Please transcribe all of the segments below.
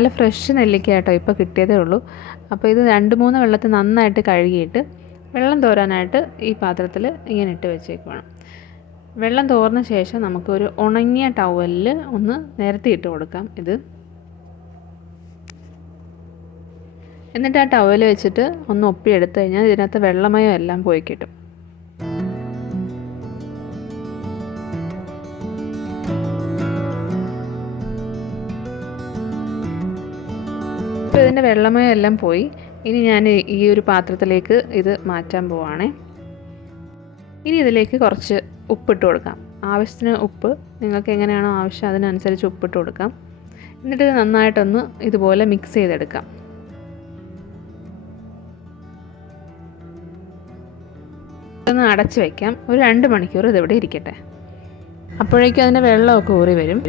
നല്ല ഫ്രഷ് നെല്ലിക്ക കേട്ടോ, ഇപ്പോൾ കിട്ടിയതേ ഉള്ളൂ. അപ്പോൾ ഇത് 2-3 വെള്ളത്തിൽ നന്നായിട്ട് കഴുകിയിട്ട് വെള്ളം തോരാനായിട്ട് ഈ പാത്രത്തിൽ ഇങ്ങനെ ഇട്ട് വെച്ചേക്കുവാണ്. വെള്ളം തോർന്ന ശേഷം നമുക്കൊരു ഉണങ്ങിയ ടവലിൽ ഒന്ന് നിരത്തിയിട്ട് കൊടുക്കാം ഇത്. എന്നിട്ട് ആ ടവൽ വെച്ചിട്ട് ഒന്ന് ഒപ്പിയെടുത്ത് കഴിഞ്ഞാൽ ഇതിനകത്ത് വെള്ളമയം എല്ലാം പോയി കിട്ടും. ഇപ്പോൾ ഇതിൻ്റെ വെള്ളമയം എല്ലാം പോയി. ഇനി ഞാൻ ഈ ഒരു പാത്രത്തിലേക്ക് ഇത് മാറ്റാൻ പോവാണേ. ഇനി ഇതിലേക്ക് കുറച്ച് ഉപ്പിട്ട് കൊടുക്കാം. ആവശ്യത്തിന് ഉപ്പ്, നിങ്ങൾക്ക് എങ്ങനെയാണോ ആവശ്യം അതിനനുസരിച്ച് ഉപ്പിട്ട് കൊടുക്കാം. എന്നിട്ട് ഇത് നന്നായിട്ടൊന്ന് ഇതുപോലെ മിക്സ് ചെയ്തെടുക്കാം. ഒന്ന് അടച്ച് വയ്ക്കാം. ഒരു 2 മണിക്കൂർ ഇതിവിടെ ഇരിക്കട്ടെ. അപ്പോഴേക്കും അതിൻ്റെ വെള്ളമൊക്കെ ഊറി വരും.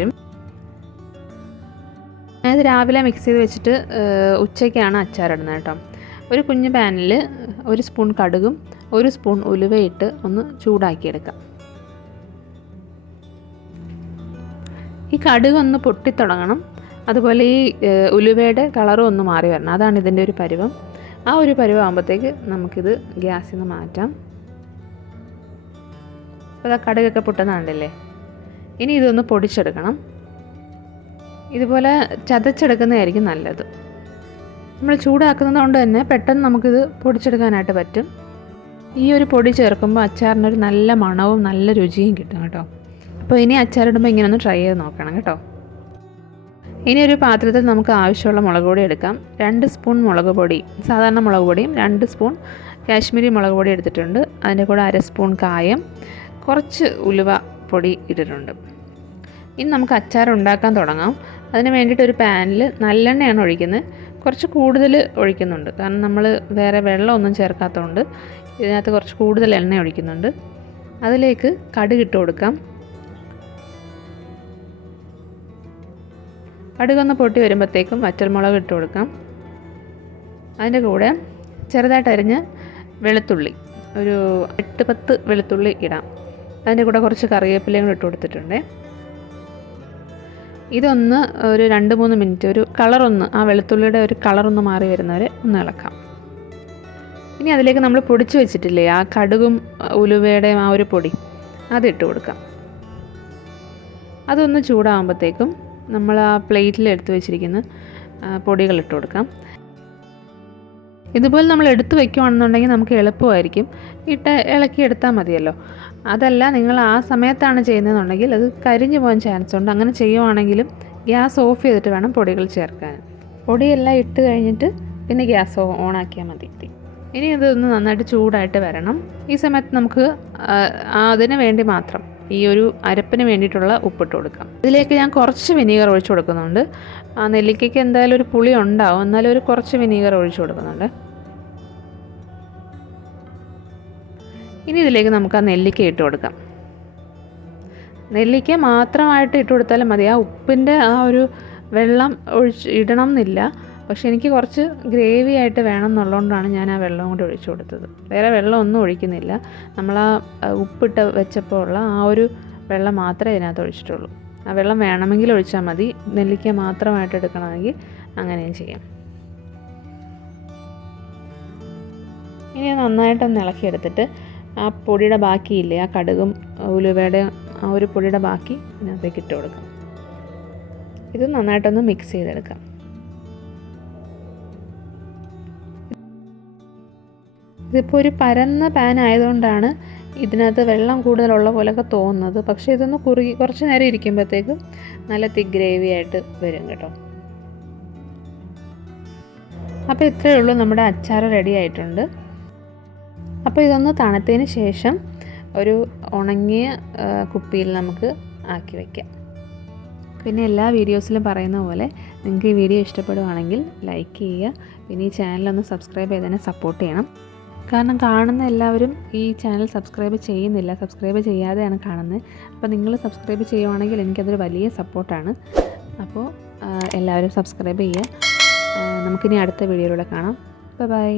ഞാനിത് രാവിലെ മിക്സ് ചെയ്ത് വെച്ചിട്ട് ഉച്ചയ്ക്കാണ് അച്ചാറിടുന്നത് കേട്ടോ. ഒരു കുഞ്ഞു പാനിൽ 1 സ്പൂൺ കടുകും 1 സ്പൂൺ ഉലുവയിട്ട് ഒന്ന് ചൂടാക്കിയെടുക്കാം. ഈ കടുക് ഒന്ന് പൊട്ടിത്തുടങ്ങണം. അതുപോലെ ഈ ഉലുവയുടെ കളറും ഒന്ന് മാറി വരണം. അതാണ് ഇതിൻ്റെ ഒരു പരുവം. ആ ഒരു പരുവം ആകുമ്പോഴത്തേക്ക് നമുക്കിത് ഗ്യാസിൽ നിന്ന് മാറ്റാം. അപ്പോൾ ആ കടുകൊക്കെ പൊട്ടുന്നുണ്ടല്ലേ. ഇനി ഇതൊന്ന് പൊടിച്ചെടുക്കണം. ഇതുപോലെ ചതച്ചെടുക്കുന്നതായിരിക്കും നല്ലത്. നമ്മൾ ചൂടാക്കുന്നത് കൊണ്ട് തന്നെ പെട്ടെന്ന് നമുക്കിത് പൊടിച്ചെടുക്കാനായിട്ട് പറ്റും. ഈ ഒരു പൊടി ചേർക്കുമ്പോൾ അച്ചാറിനൊരു നല്ല മണവും നല്ല രുചിയും കിട്ടും കേട്ടോ. അപ്പോൾ ഇനി അച്ചാറിടുമ്പോൾ ഇങ്ങനെ ഒന്ന് ട്രൈ ചെയ്ത് നോക്കണം കേട്ടോ. ഇനി ഒരു പാത്രത്തിൽ നമുക്ക് ആവശ്യമുള്ള മുളക് പൊടി എടുക്കാം. 2 സ്പൂൺ മുളക് പൊടി, സാധാരണ മുളക് പൊടിയും 2 സ്പൂൺ കാശ്മീരി മുളക് പൊടി എടുത്തിട്ടുണ്ട്. അതിൻ്റെ കൂടെ 1/2 സ്പൂൺ കായം, കുറച്ച് ഉലുവ പൊടി ഇട്ടിട്ടുണ്ട്. ഇനി നമുക്ക് അച്ചാർ ഉണ്ടാക്കാൻ തുടങ്ങാം. അതിന് വേണ്ടിയിട്ട് ഒരു പാനിൽ നല്ലെണ്ണയാണ് ഒഴിക്കുന്നത്. കുറച്ച് കൂടുതൽ ഒഴിക്കുന്നുണ്ട്, കാരണം നമ്മൾ വേറെ വെള്ളമൊന്നും ചേർക്കാത്തതുകൊണ്ട് ഇതിനകത്ത് കുറച്ച് കൂടുതൽ എണ്ണ ഒഴിക്കുന്നുണ്ട്. അതിലേക്ക് കടുക് ഇട്ട് കൊടുക്കാം. കടുകൊന്ന് പൊട്ടി വരുമ്പോഴത്തേക്കും വറ്റൽമുളക് ഇട്ട് കൊടുക്കാം. അതിൻ്റെ കൂടെ ചെറുതായിട്ട് അരിഞ്ഞ് വെളുത്തുള്ളി, ഒരു 8-10 വെളുത്തുള്ളി ഇടാം. അതിൻ്റെ കൂടെ കുറച്ച് കറിവേപ്പിലയും കൂടെ ഇട്ട് കൊടുത്തിട്ടുണ്ട്. ഇതൊന്ന് ഒരു 2-3 മിനിറ്റ് ഒരു കളറൊന്ന്, ആ വെളുത്തുള്ളിയുടെ ഒരു കളറൊന്ന് മാറി വരുന്നവരെ ഒന്ന് ഇളക്കാം. ഇനി അതിലേക്ക് നമ്മൾ പൊടിച്ച് വെച്ചിട്ടില്ലേ ആ കടുകും ഉലുവയുടെയും ആ ഒരു പൊടി, അതിട്ട് കൊടുക്കാം. അതൊന്ന് ചൂടാകുമ്പോഴത്തേക്കും നമ്മൾ ആ പ്ലേറ്റിൽ എടുത്ത് വെച്ചിരിക്കുന്ന പൊടികൾ ഇട്ട് കൊടുക്കാം. ഇതുപോലെ നമ്മൾ എടുത്ത് വയ്ക്കുകയാണെന്നുണ്ടെങ്കിൽ നമുക്ക് എളുപ്പമായിരിക്കും. ഇളക്കി എടുത്താൽ മതിയല്ലോ. അതല്ല നിങ്ങൾ ആ സമയത്താണ് ചെയ്യുന്നതെന്നുണ്ടെങ്കിൽ അത് കരിഞ്ഞു പോകാൻ ചാൻസ് ഉണ്ട്. അങ്ങനെ ചെയ്യുവാണെങ്കിലും ഗ്യാസ് ഓഫ് ചെയ്തിട്ട് വേണം പൊടികൾ ചേർക്കാൻ. പൊടിയെല്ലാം ഇട്ട് കഴിഞ്ഞിട്ട് പിന്നെ ഗ്യാസ് ഓണാക്കിയാൽ മതി. ഇനി ഇതൊന്ന് നന്നായിട്ട് ചൂടായിട്ട് വരണം. ഈ സമയത്ത് നമുക്ക് അതിന് വേണ്ടി മാത്രം ഈ ഒരു അരപ്പിന് വേണ്ടിയിട്ടുള്ള ഉപ്പിട്ട് കൊടുക്കാം. ഇതിലേക്ക് ഞാൻ കുറച്ച് വിനീഗർ ഒഴിച്ച് കൊടുക്കുന്നുണ്ട്. ആ നെല്ലിക്കയ്ക്ക് എന്തായാലും ഒരു പുളി ഉണ്ടാവും, എന്നാലും ഒരു കുറച്ച് വിനീഗർ ഒഴിച്ച് കൊടുക്കുന്നുണ്ട്. ഇനി ഇതിലേക്ക് നമുക്ക് ആ നെല്ലിക്ക ഇട്ട് കൊടുക്കാം. നെല്ലിക്ക മാത്രമായിട്ട് ഇട്ട് കൊടുത്താലും മതി. ആ ഉപ്പിൻ്റെ ആ ഒരു വെള്ളം ഇടണം എന്നില്ല. പക്ഷെ എനിക്ക് കുറച്ച് ഗ്രേവി ആയിട്ട് വേണം എന്നുള്ളതുകൊണ്ടാണ് ഞാൻ ആ വെള്ളം കൂടി ഒഴിച്ചു കൊടുത്തത്. വേറെ വെള്ളമൊന്നും ഒഴിക്കുന്നില്ല. നമ്മൾ ആ ഉപ്പിട്ട് വെച്ചപ്പോൾ ഉള്ള ആ ഒരു വെള്ളം മാത്രമേ ഇതിനകത്ത് ഒഴിച്ചിട്ടുള്ളൂ. ആ വെള്ളം വേണമെങ്കിൽ ഒഴിച്ചാൽ മതി. നെല്ലിക്ക മാത്രമായിട്ട് എടുക്കണമെങ്കിൽ അങ്ങനെയും ചെയ്യാം. ഇനി നന്നായിട്ടൊന്ന് ഇളക്കിയെടുത്തിട്ട് ആ പൊടിയുടെ ബാക്കിയില്ലേ, ആ കടുകും ഉലുവയുടെ ആ ഒരു പൊടിയുടെ ബാക്കി ഇതിനകത്തേക്ക് ഇട്ട് കൊടുക്കാം. ഇത് നന്നായിട്ടൊന്ന് മിക്സ് ചെയ്തെടുക്കാം. ഇതിപ്പോൾ ഒരു പരന്ന പാൻ ആയതുകൊണ്ടാണ് ഇതിനകത്ത് വെള്ളം കൂടുതലുള്ള പോലെയൊക്കെ തോന്നുന്നത്. പക്ഷേ ഇതൊന്ന് കുറച്ച് നേരം ഇരിക്കുമ്പോഴത്തേക്കും നല്ല തിക്ക് ഗ്രേവി ആയിട്ട് വരും കേട്ടോ. അപ്പോൾ ഇത്രയേ ഉള്ളൂ, നമ്മുടെ അച്ചാർ റെഡി ആയിട്ടുണ്ട്. അപ്പോൾ ഇതൊന്ന് തണുത്തതിന് ശേഷം ഒരു ഉണങ്ങിയ കുപ്പിയിൽ നമുക്ക് ആക്കി വയ്ക്കാം. പിന്നെ എല്ലാ വീഡിയോസിലും പറയുന്ന പോലെ നിങ്ങൾക്ക് ഈ വീഡിയോ ഇഷ്ടപ്പെടുവാണെങ്കിൽ ലൈക്ക് ചെയ്യുക. പിന്നെ ഈ ചാനലൊന്ന് സബ്സ്ക്രൈബ് ചെയ്ത് തന്നെ സപ്പോർട്ട് ചെയ്യണം. കാരണം കാണുന്ന എല്ലാവരും ഈ ചാനൽ സബ്സ്ക്രൈബ് ചെയ്യുന്നില്ല, സബ്സ്ക്രൈബ് ചെയ്യാതെയാണ് കാണുന്നത്. അപ്പോൾ നിങ്ങൾ സബ്സ്ക്രൈബ് ചെയ്യുവാണെങ്കിൽ എനിക്കതൊരു വലിയ സപ്പോർട്ടാണ്. അപ്പോൾ എല്ലാവരും സബ്സ്ക്രൈബ് ചെയ്യുക. നമുക്കിനി അടുത്ത വീഡിയോയിലൂടെ കാണാം. ബൈ.